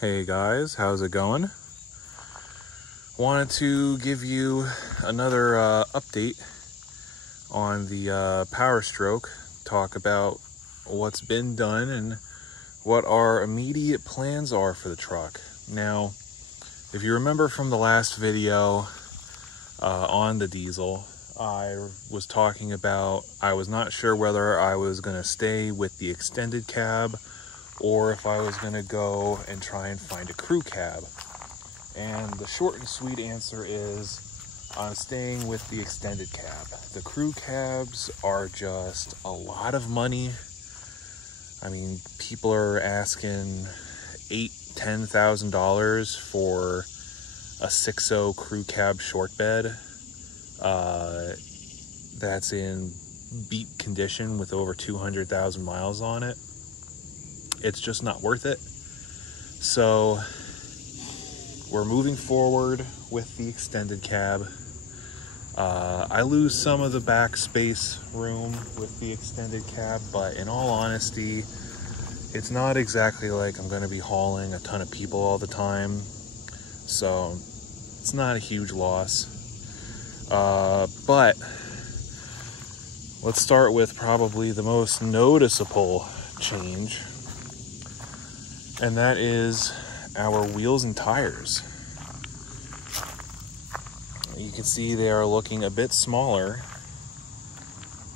Hey guys, how's it going? Wanted to give you another update on the Power Stroke, talk about what's been done and what our immediate plans are for the truck. Now, if you remember from the last video on the diesel, I was talking about I was not sure whether I was going to stay with the extended cab or if I was going to go and try and find a crew cab. And the short and sweet answer is I'm staying with the extended cab. The crew cabs are just a lot of money. I mean, people are asking $8,000-$10,000 for a 6.0 crew cab short bed that's in beat condition with over 200,000 miles on it. It's just not worth it. So we're moving forward with the extended cab. I lose some of the back space room with the extended cab, but in all honesty, it's not exactly like I'm going to be hauling a ton of people all the time. So it's not a huge loss. But let's start with probably the most noticeable change. And that is our wheels and tires. You can see they are looking a bit smaller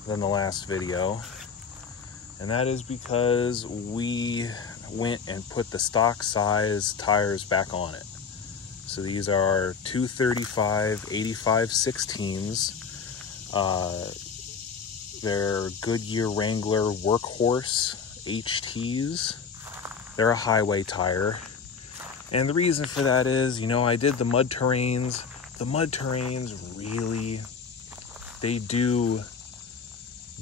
than the last video. And that is because we went and put the stock size tires back on it. So these are 235 85/16s. They're Goodyear Wrangler Workhorse HTs. They're a highway tire. And the reason for that is, I did the mud terrains. The mud terrains really, they do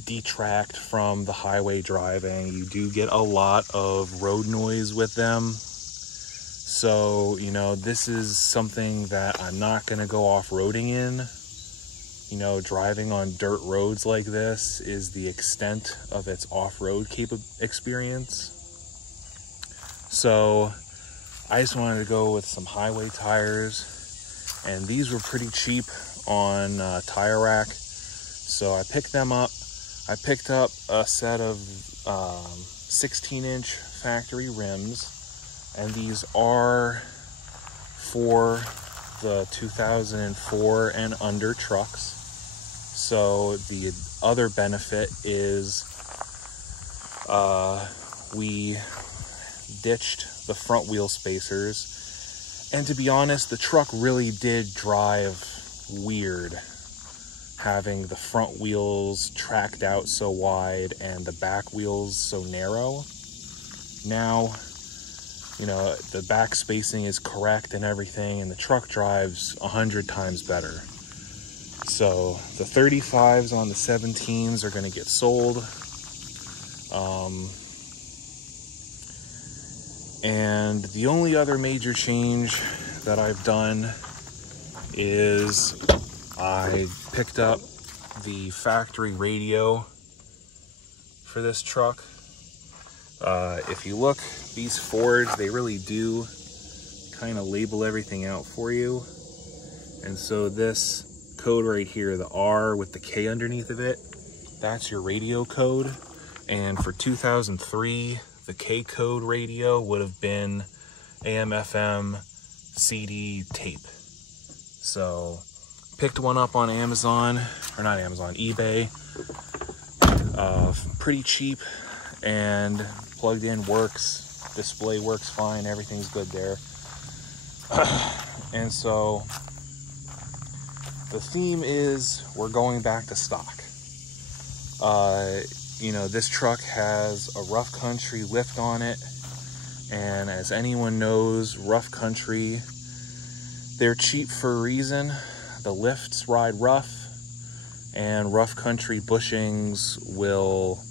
detract from the highway driving. You do get a lot of road noise with them. So, this is something that I'm not going to go off-roading in. Driving on dirt roads like this is the extent of its off-road experience. So I just wanted to go with some highway tires, and these were pretty cheap on Tire Rack. So I picked them up. I picked up a set of 16-inch factory rims, and these are for the 2004 and under trucks. So the other benefit is we ditched the front wheel spacers, and to be honest, the truck really did drive weird having the front wheels tracked out so wide and the back wheels so narrow. Now, the back spacing is correct and everything, and the truck drives 100 times better. So the 35s on the 17s are going to get sold. And the only other major change that I've done is I picked up the factory radio for this truck. If you look, these Fords, they really do kind of label everything out for you. And so this code right here, the R with the K underneath of it, that's your radio code. And for 2003, the K code radio would have been AM, FM, CD, tape. So picked one up on Amazon, or not Amazon, eBay. Pretty cheap, and plugged in works, display works fine, everything's good there. And so the theme is we're going back to stock. This truck has a rough country lift on it, and as anyone knows, rough country, they're cheap for a reason. The lifts ride rough, and rough country bushings will,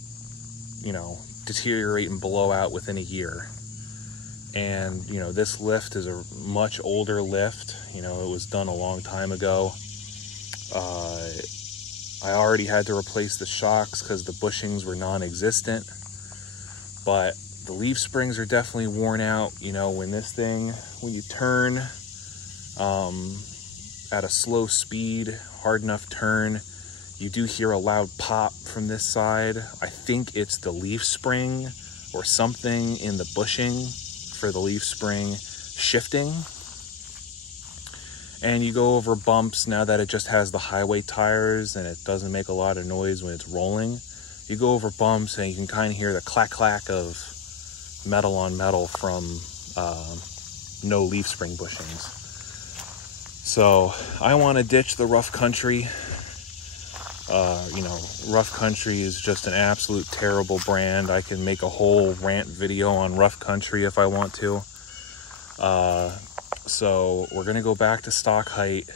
deteriorate and blow out within a year. And, this lift is a much older lift. It was done a long time ago. I already had to replace the shocks because the bushings were non-existent. But The leaf springs are definitely worn out. You know, when you turn at a slow speed, hard enough turn, you do hear a loud pop from this side. I think it's the leaf spring or something in the bushing for the leaf spring shifting. And you go over bumps now that it just has the highway tires and it doesn't make a lot of noise when it's rolling. You go over bumps and you can kind of hear the clack clack of metal on metal from no leaf spring bushings. So I want to ditch the rough country. You know, rough country is just an absolute terrible brand. I can make a whole rant video on rough country if I want to. So we're going to go back to stock height.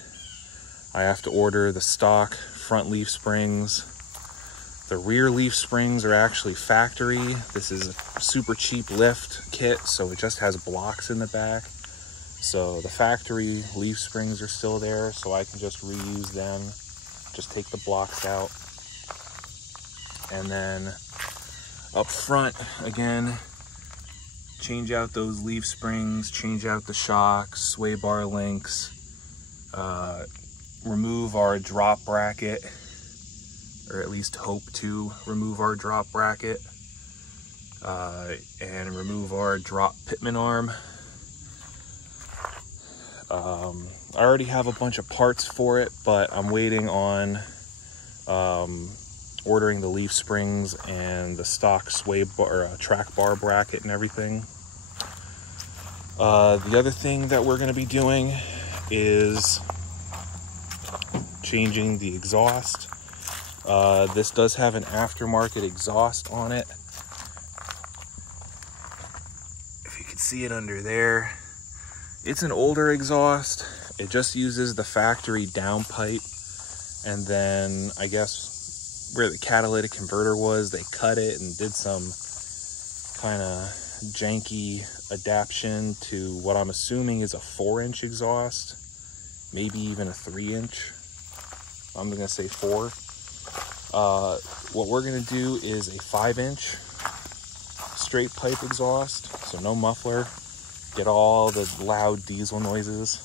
I have to order the stock front leaf springs. The rear leaf springs are actually factory. This is a super cheap lift kit, so it just has blocks in the back. So the factory leaf springs are still there, so I can just reuse them. Just take the blocks out. And then up front, again, change out those leaf springs, change out the shocks, sway bar links, remove our drop bracket, or at least hope to remove our drop bracket, and remove our drop pitman arm. I already have a bunch of parts for it, but I'm waiting on ordering the leaf springs and the stock sway bar, or track bar bracket and everything. The other thing that we're going to be doing is changing the exhaust. This does have an aftermarket exhaust on it. If you can see it under there, it's an older exhaust. It just uses the factory downpipe, and then I guess where the catalytic converter was, they cut it and did some kind of janky adaptation to what I'm assuming is a 4-inch exhaust, maybe even a 3-inch. I'm gonna say 4. What we're gonna do is a 5-inch straight pipe exhaust, so no muffler, get all the loud diesel noises.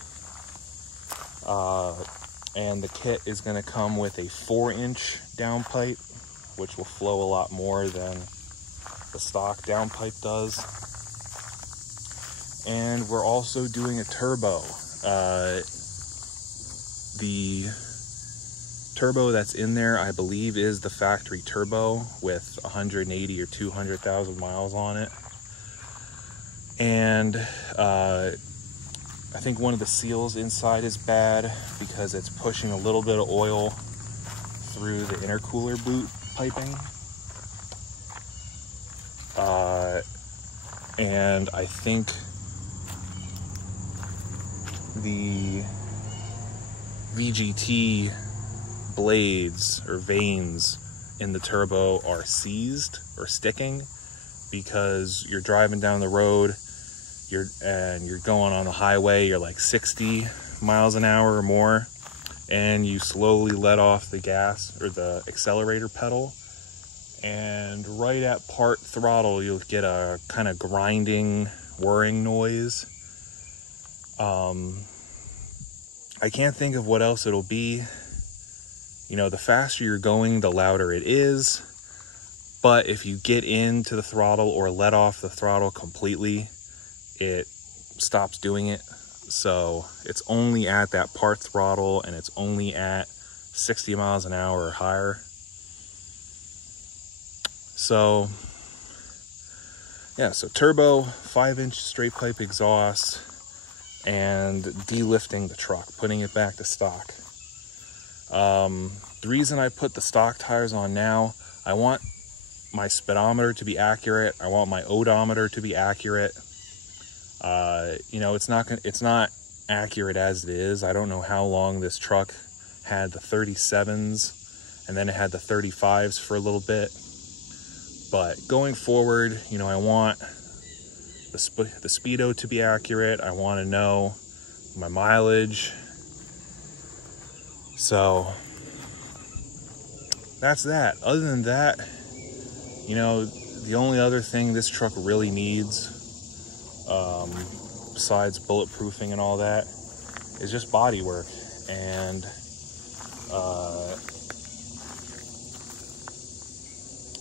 And the kit is gonna come with a 4-inch downpipe, which will flow a lot more than the stock downpipe does. And we're also doing a turbo. The turbo that's in there, I believe, is the factory turbo with 180 or 200,000 miles on it. And I think one of the seals inside is bad because it's pushing a little bit of oil through the intercooler boot piping. And I think the VGT blades or vanes in the turbo are seized or sticking because you're driving down the road, you're going on the highway, you're like 60 miles an hour or more, and you slowly let off the gas or the accelerator pedal, and right at part throttle you'll get a kind of grinding, whirring noise. I can't think of what else it'll be. You know, the faster you're going, the louder it is. But if you get into the throttle or let off the throttle completely, it stops doing it. So it's only at that part throttle, and it's only at 60 miles an hour or higher. So yeah, so turbo, 5-inch straight pipe exhaust, and delifting the truck, putting it back to stock. The reason I put the stock tires on now, I want my speedometer to be accurate. I want my odometer to be accurate. You know, it's not accurate as it is. I don't know how long this truck had the 37s, and then it had the 35s for a little bit. But going forward, you know, I want the speedo to be accurate. I want to know my mileage. So that's that. Other than that, you know, the only other thing this truck really needs, besides bulletproofing and all that, is just body work. And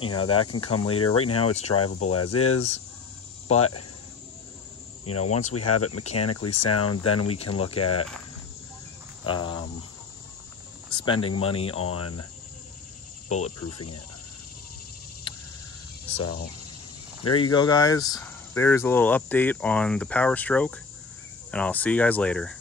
you know, that can come later. Right now it's drivable as is, but you know, once we have it mechanically sound, then we can look at spending money on bulletproofing it. So there you go, guys. There's a little update on the Power Stroke, and I'll see you guys later.